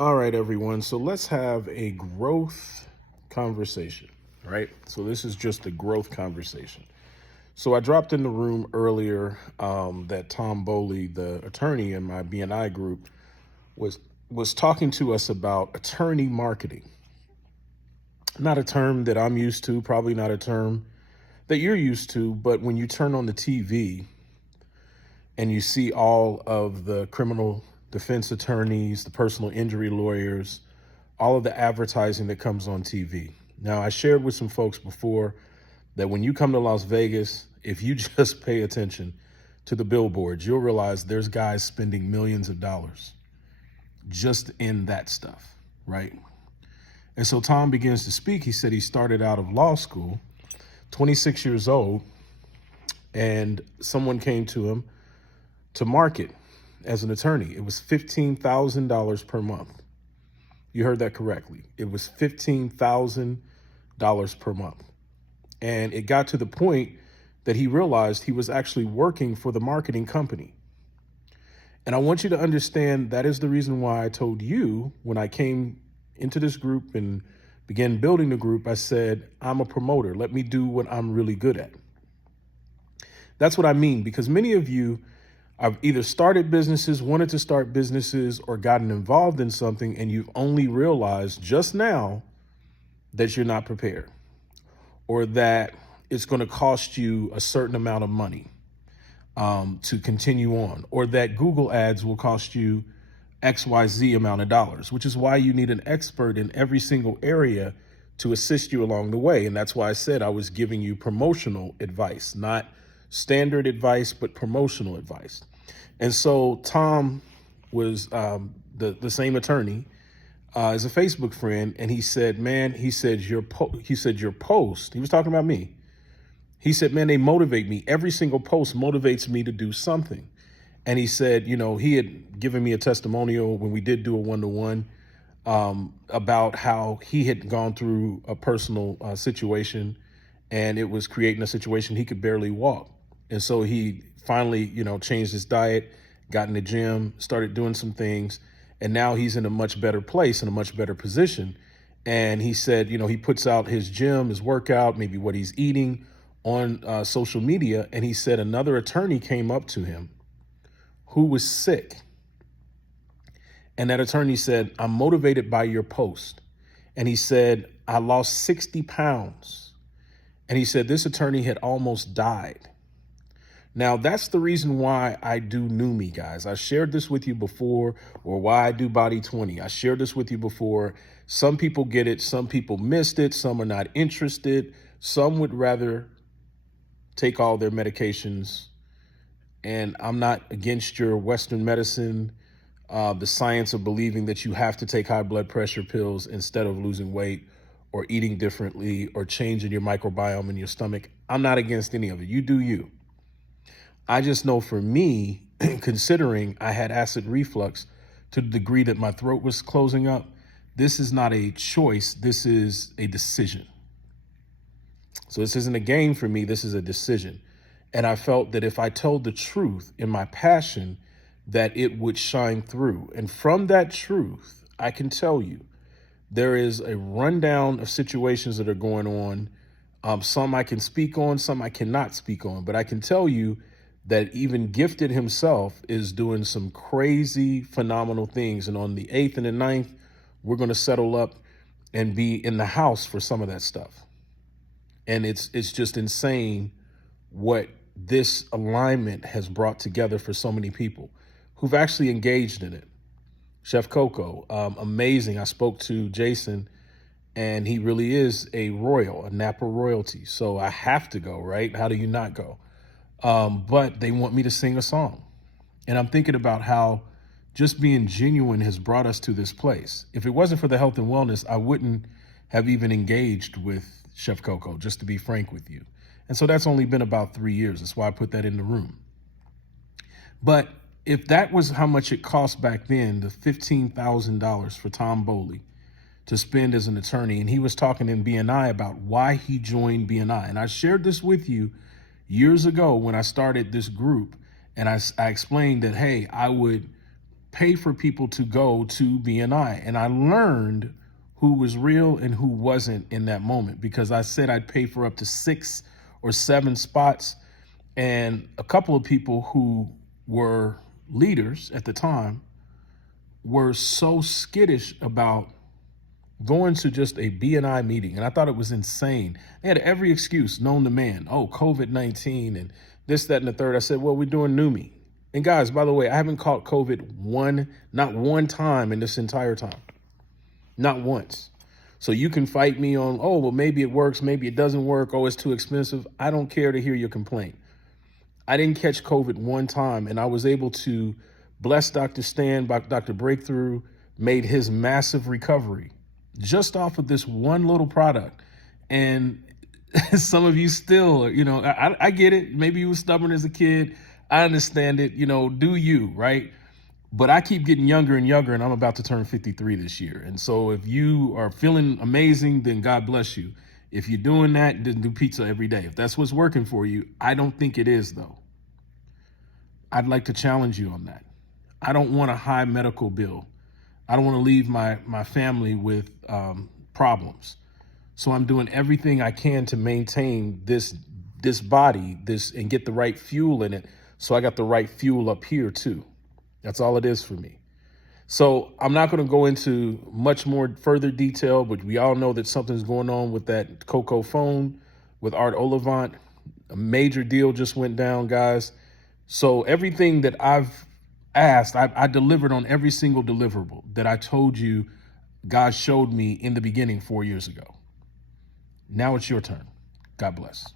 All right, everyone. So let's have a growth conversation, right? So this is just a growth conversation. So I dropped in the room earlier that Tom Bowley, the attorney in my BNI group, was was talking to us about attorney marketing. Not a term that I'm used to, probably not a term that you're used to, but when you turn on the TV and you see all of the criminal defense attorneys, the personal injury lawyers, all of the advertising that comes on TV. Now, I shared with some folks before that when you come to Las Vegas, if you just pay attention to the billboards, you'll realize there's guys spending millions of dollars just in that stuff, right? And so Tom begins to speak. He said he started out of law school, 26 years old, and someone came to him to market as an attorney. It was $15,000 per month. You heard that correctly. It was $15,000 per month. And it got to the point that he realized he was actually working for the marketing company. And I want you to understand that is the reason why I told you when I came into this group and began building the group, I said, I'm a promoter. Let me do what I'm really good at. That's what I mean, because many of you have either started businesses, wanted to start businesses, or gotten involved in something, and you've only realized just now that you're not prepared, or that it's going to cost you a certain amount of money to continue on, or that Google ads will cost you XYZ amount of dollars, which is why you need an expert in every single area to assist you along the way. And that's why I said I was giving you promotional advice, not standard advice, but promotional advice. And so Tom was the same attorney as a Facebook friend, and he said, "Man," he said, your post." He was talking about me. He said, "Man, they motivate me. Every single post motivates me to do something." And he said, he had given me a testimonial when we did do a one-to-one about how he had gone through a personal situation, and it was creating a situation he could barely walk. And so he finally, changed his diet, got in the gym, started doing some things, and now he's in a much better place, in a much better position. And he said, he puts out his gym, his workout, maybe what he's eating on social media. And he said another attorney came up to him who was sick. And that attorney said, "I'm motivated by your post." And he said, "I lost 60 pounds. And he said, this attorney had almost died. Now, that's the reason why I do New Me, guys. I shared this with you before, or why I do Body 20. I shared this with you before. Some people get it. Some people missed it. Some are not interested. Some would rather take all their medications. And I'm not against your Western medicine, the science of believing that you have to take high blood pressure pills instead of losing weight or eating differently or changing your microbiome in your stomach. I'm not against any of it. You do you. I just know for me, considering I had acid reflux to the degree that my throat was closing up, this is not a choice. This is a decision. So this isn't a game for me. This is a decision. And I felt that if I told the truth in my passion, that it would shine through. And from that truth, I can tell you, there is a rundown of situations that are going on. Some I can speak on, some I cannot speak on. But I can tell you that even Gifted himself is doing some crazy, phenomenal things. And on the 8th and the 9th, we're going to settle up and be in the house for some of that stuff. And it's just insane what this alignment has brought together for so many people who've actually engaged in it. Chef Coco, amazing. I spoke to Jason, and he really is a royal, a Napa royalty. So I have to go, right? How do you not go? But they want me to sing a song. And I'm thinking about how just being genuine has brought us to this place. If it wasn't for the health and wellness, I wouldn't have even engaged with Chef Coco, just to be frank with you. And so that's only been about 3 years. That's why I put that in the room. But if that was how much it cost back then, the $15,000 for Tom Bowley to spend as an attorney, and he was talking in BNI about why he joined BNI. And I shared this with you years ago when I started this group, and I explained that, hey, I would pay for people to go to BNI. And I learned who was real and who wasn't in that moment, because I said I'd pay for up to 6 or 7 spots. And a couple of people who were leaders at the time were so skittish about going to just a BNI meeting. And I thought it was insane. They had every excuse known to man. Oh, COVID-19 and this, that, and the third. I said, well, we're doing NUMMI. And guys, by the way, I haven't caught COVID not one time in this entire time. Not once. So you can fight me on, oh, well, maybe it works, maybe it doesn't work, oh, it's too expensive. I don't care to hear your complaint. I didn't catch COVID one time, and I was able to bless Dr. Stan, Dr. Breakthrough, made his massive recovery just off of this one little product. And some of you still, I get it. Maybe you were stubborn as a kid. I understand it, do you, right? But I keep getting younger and younger, and I'm about to turn 53 this year. And so if you are feeling amazing, then God bless you. If you're doing that, then do pizza every day. If that's what's working for you, I don't think it is, though. I'd like to challenge you on that. I don't want a high medical bill. I don't want to leave my family with problems. So I'm doing everything I can to maintain this body, and get the right fuel in it. So I got the right fuel up here too. That's all it is for me. So I'm not going to go into much more further detail, but we all know that something's going on with that Coco phone with Art Olivant. A major deal just went down, guys. So everything that I've asked, I delivered on every single deliverable that I told you God showed me in the beginning 4 years ago. Now it's your turn. God bless.